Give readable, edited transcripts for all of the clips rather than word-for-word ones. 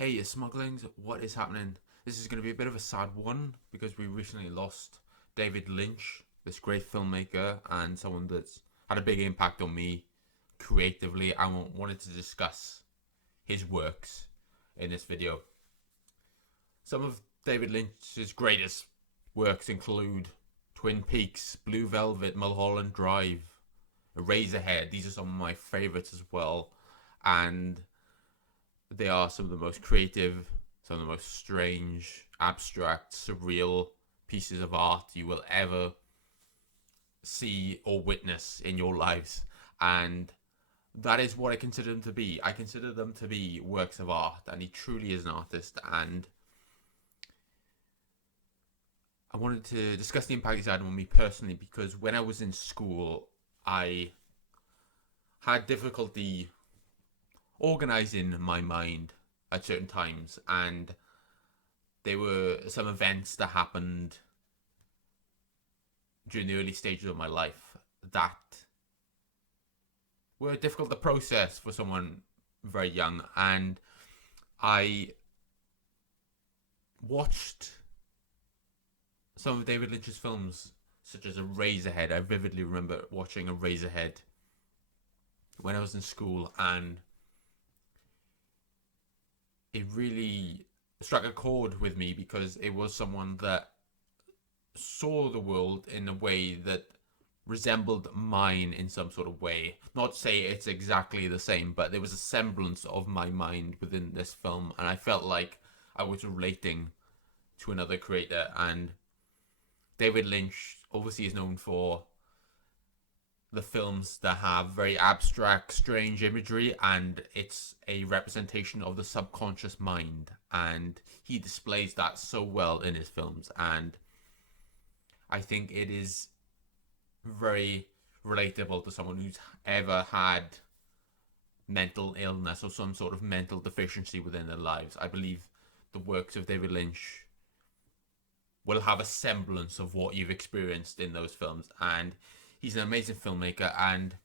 Hey, smugglings, what is happening? This is going to be a bit of a sad one because we recently lost David Lynch, this great filmmaker and someone that's had a big impact on me creatively. I wanted to discuss his works in this video. Some of David Lynch's greatest works include Twin Peaks, Blue Velvet, Mulholland Drive, Eraserhead. These are some of my favorites as well. And they are some of the most creative, some of the most strange, abstract, surreal pieces of art you will ever see or witness in your lives. And that is what I consider them to be. I consider them to be works of art, and he truly is an artist. And I wanted to discuss the impact he's had on me personally because when I was in school, I had difficulty organizing my mind at certain times, and there were some events that happened during the early stages of my life that were difficult to process for someone very young. And I watched some of David Lynch's films, such as Eraserhead. I vividly remember watching Eraserhead when I was in school, and it really struck a chord with me because it was someone that saw the world in a way that resembled mine in some sort of way. Not to say it's exactly the same, but there was a semblance of my mind within this film, and I felt like I was relating to another creator. And David Lynch obviously is known for the films that have very abstract, strange imagery, and it's a representation of the subconscious mind. And he displays that so well in his films, and I think it is very relatable to someone who's ever had mental illness or some sort of mental deficiency within their lives. I believe the works of David Lynch will have a semblance of what you've experienced in those films. And he's an amazing filmmaker, and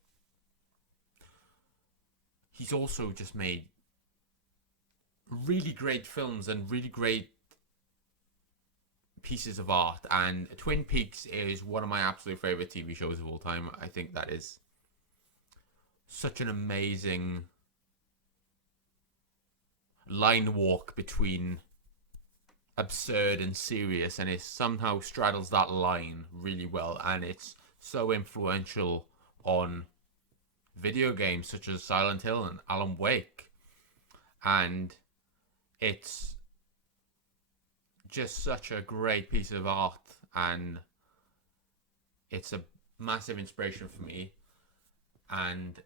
he's also just made really great films and really great pieces of art. And Twin Peaks is one of my absolute favorite TV shows of all time. I think that is such an amazing line walk between absurd and serious, and it somehow straddles that line really well. And it's so influential on video games such as Silent Hill and Alan Wake. And it's just such a great piece of art, and it's a massive inspiration for me. And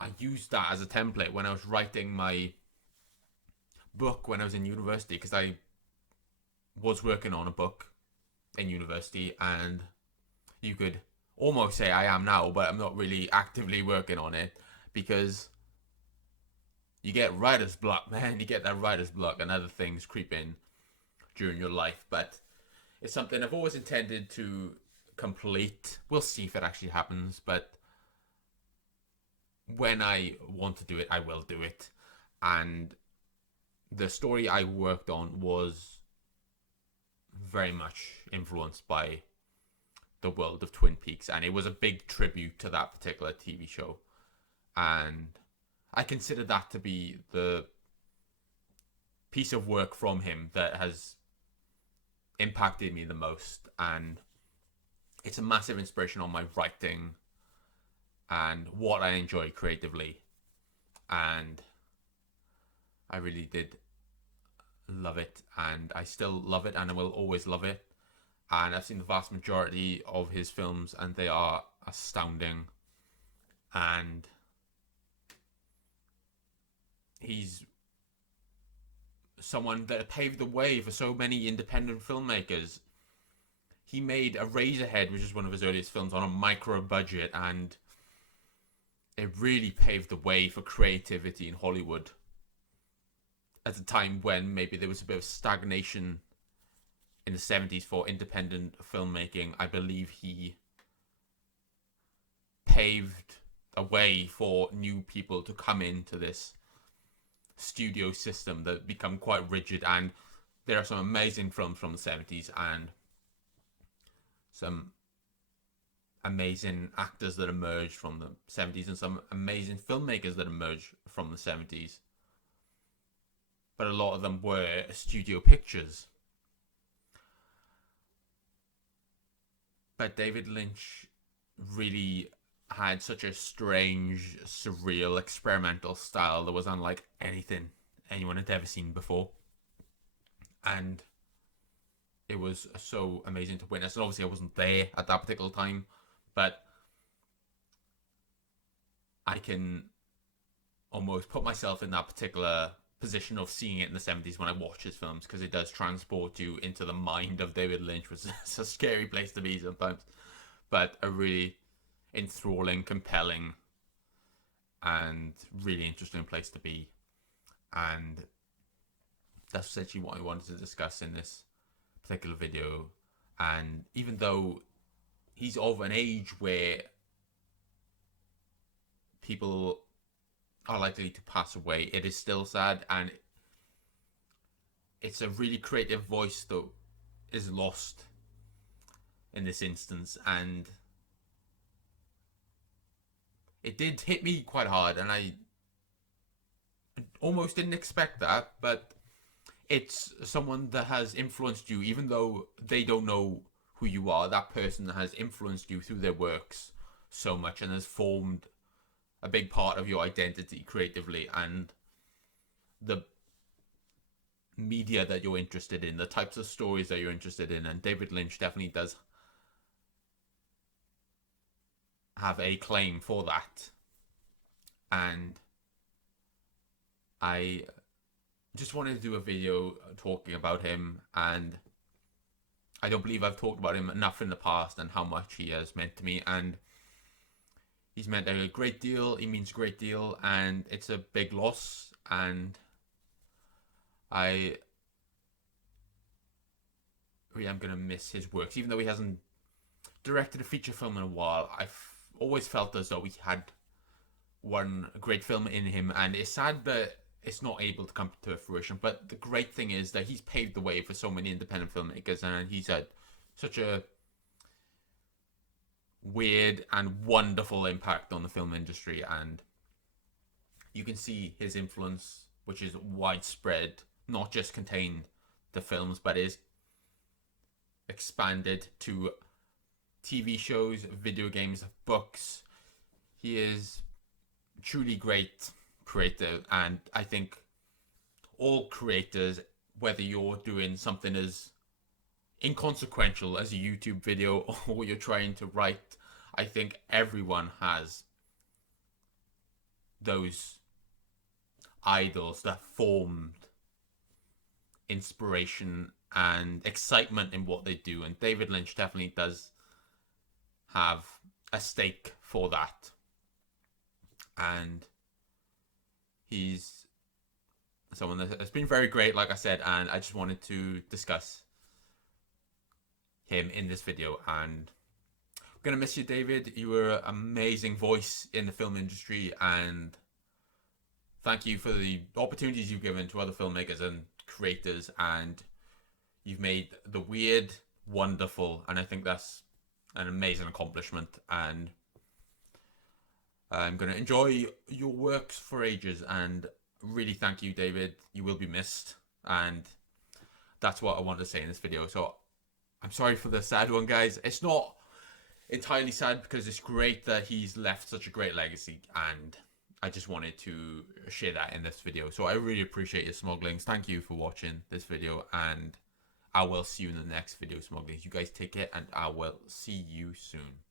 I used that as a template when I was writing my book when I was in university, because I was working on a book in university, and you could almost say I am now, but I'm not really actively working on it because you get writer's block, man. You get that writer's block, and other things creep in during your life. But it's something I've always intended to complete. We'll see if it actually happens, but when I want to do it, I will do it. And the story I worked on was very much influenced by the world of Twin Peaks, and it was a big tribute to that particular TV show. And I consider that to be the piece of work from him that has impacted me the most. And it's a massive inspiration on my writing and what I enjoy creatively. And I really did love it, and I still love it, and I will always love it. And I've seen the vast majority of his films, and they are astounding. And he's someone that paved the way for so many independent filmmakers. He made Eraserhead, which is one of his earliest films, on a micro budget, and it really paved the way for creativity in Hollywood at a time when maybe there was a bit of stagnation in the 70s for independent filmmaking. I believe he paved a way for new people to come into this studio system that become quite rigid. And there are some amazing films from the 70s and some amazing actors that emerged from the 70s and some amazing filmmakers that emerged from the 70s. But a lot of them were studio pictures. But David Lynch really had such a strange, surreal, experimental style that was unlike anything anyone had ever seen before. And it was so amazing to witness. And obviously I wasn't there at that particular time, but I can almost put myself in that particular position of seeing it in the 70s when I watch his films, because it does transport you into the mind of David Lynch, which is a scary place to be sometimes, but a really enthralling, compelling, and really interesting place to be. And that's essentially what I wanted to discuss in this particular video. And even though he's of an age where people are likely to pass away, it is still sad, and it's a really creative voice that is lost in this instance. And it did hit me quite hard, and I almost didn't expect that, but it's someone that has influenced you, even though they don't know who you are. That person has influenced you through their works so much and has formed a big part of your identity creatively, and the media that you're interested in, the types of stories that you're interested in. And David Lynch definitely does have a claim for that. And I just wanted to do a video talking about him, and I don't believe I've talked about him enough in the past and how much he has meant to me. And he's meant a great deal. He means a great deal, and it's a big loss. And I really am going to miss his works. Even though he hasn't directed a feature film in a while, I've always felt as though he had one great film in him. And it's sad that it's not able to come to fruition. But the great thing is that he's paved the way for so many independent filmmakers, and he's had such a weird and wonderful impact on the film industry. And you can see his influence, which is widespread, not just contained to films, but is expanded to TV shows, video games, books. He is truly great creator, and I think all creators, whether you're doing something as inconsequential as a YouTube video or you're trying to write, I think everyone has those idols that formed inspiration and excitement in what they do. And David Lynch definitely does have a stake for that. And he's someone that has been very great, like I said, and I just wanted to discuss him in this video. And I'm gonna miss you, David. You were an amazing voice in the film industry, and thank you for the opportunities you've given to other filmmakers and creators, and you've made the weird wonderful, and I think that's an amazing accomplishment. And I'm going to enjoy your works for ages, and really thank you, David. You will be missed, and that's what I wanted to say in this video. So I'm sorry for the sad one, guys. It's not entirely sad because it's great that he's left such a great legacy, and I just wanted to share that in this video. So I really appreciate your smugglings. Thank you for watching this video, and I will see you in the next video, smugglings. You guys take care, and I will see you soon.